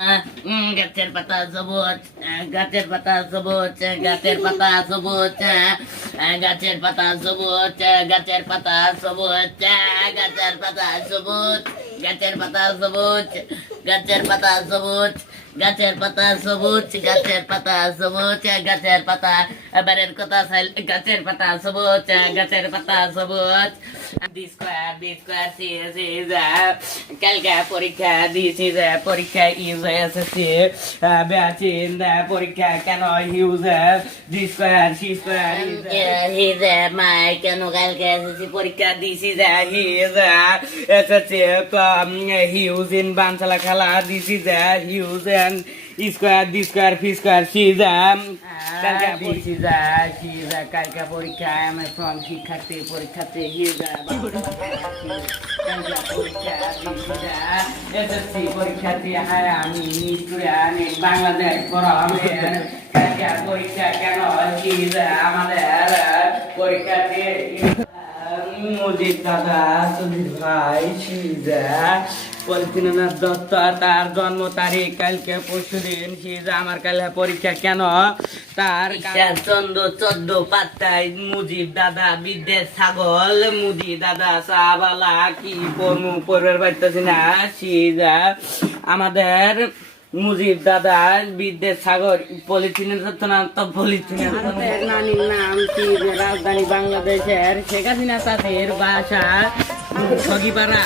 উম, গাছের পাতা সবুজ আহ, গাছের পাতা সবুজ আহ, গাছের পাতা সবুজ আহ, গাছের পাতা সবুজ আহ, গাছের পাতা সবুজ আহ, গাছের পাতা সবুজ গাছের পাতা সবুজ গাছের পাতা সবুজ গাছের পাতা সবুজ গাছের পাতা সবুজ আহ, গাছের পাতা এবারের কথা সাইল- গাছের পাতা সবুজ আহ, গাছের পাতা সবুজ। D square D square C S is কালকে পরীক্ষা দিয়েছি যে পরীক্ষা ইউজ এসেছি ব্যাচিন পরীক্ষা কেন use D square C square his মাই কেন কালকে এসেছি পরীক্ষা দিয়েছি যে হিজ এসেছি হিউজ ইন বানসালা খেলা দিয়েছি যে huge and square D square fee square C কালকে পরীক্ষা আমি ফ্রম শিক্ষার্থী এসএসসি পরীক্ষার্থী হ্যাঁ আমি বাংলাদেশ পড়াবেন। পরীক্ষা কেন আমাদের পরীক্ষার্থী মুজিব দাদা সুধীর ভাই সিজা পলিথিনাথ দত্ত তার জন্ম তারিখ কালকে পরশু দিন। সিজা আমার কালে পরীক্ষা কেন? তার চন্দ্র চোদ্দ পাত্তায় মুজিব দাদা বিদ্যের ছাগল। মুজি দাদা সাবালা কি পড়মু পড়বার পারতেছি না। সিজা আমাদের মুজিব দাদা বিদ্যের সাগর পলিথিনের তত্ত্ব নাম তো পলিথিনের নানির নাম কি রাজধানী বাংলাদেশের? শেখ হাসিনা তাদের বাসা সগিপাড়া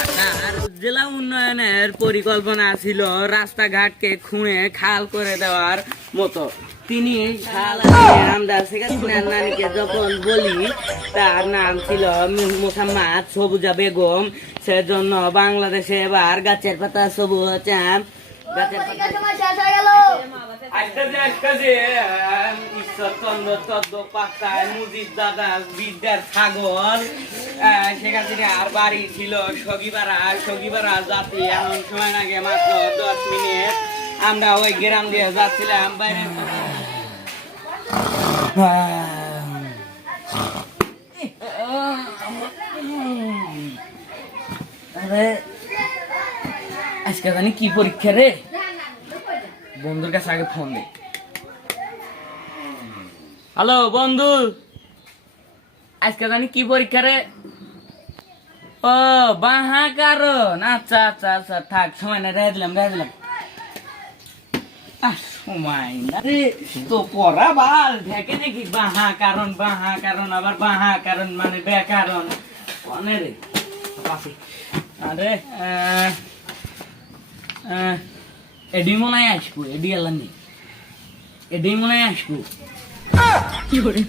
জেলা উন্নয়নের পরিকল্পনা ছিল রাস্তাঘাটকে খুঁড়ে খাল করে দেওয়ার মতো। তিনি খাল আমরা শেখ হাসিনার নানিকে যখন বলি, তার নাম ছিল মোসাম্মদ সবুজা বেগম। সেজন্য বাংলাদেশে এবার গাছের পাতা সবুজ শেখ হাসিনা আর বাড়ি ছিল সগিপাড়া সগিপাড়া জাতি এমন সময় মাত্র দশ মিনিট আমরা ওই গ্রাম দিয়ে যাচ্ছিলাম বাইরে আরে আজকে জানি কি পরীক্ষা রে? বন্ধুর কাছে আগে ফোন দে। হ্যালো বন্ধু। আজকে জানি কি পরীক্ষা রে? ও, বাহা কারণ আচ্ছা আচ্ছা আচ্ছা থাক, সময় না রেখে দিলাম রেখে দিলাম। সময় রে। তো পড়া বাল দেখে দেখি, বাহা কারণ বাহা কারণ, আবার বাহা কারণ মানে ব্যাকরণ। কনে রে? আরে এডি মনে হয় আসব এডি এলাম নেই। এডি মনে হয় আসব। কি করে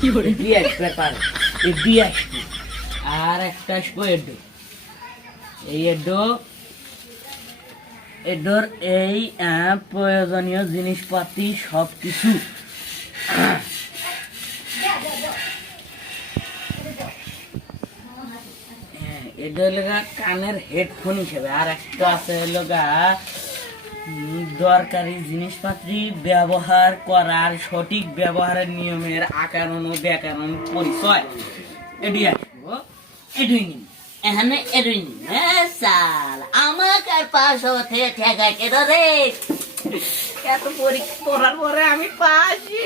কি করে এডি আসবে পারে। এডি আসব। আর একটা আসব এডো। এই এডো এডোর এই প্রয়োজনীয় জিনিসপাতি সব কিছু হ্যাঁ, এটা হলো কানের হেডফোন হিসেবে আর একটা আছে হলো দরকারি জিনিসপাতি ব্যবহার করার সঠিক ব্যবহারের নিয়মের আকারণ ও ব্যাকরণ পরিচয়। এটি এটুই এখানে এটুই নিন। সাল, আমাকে আর পাশ হতে ঠেকা কেন এত পরীক্ষা করার পরে আমি পাশি।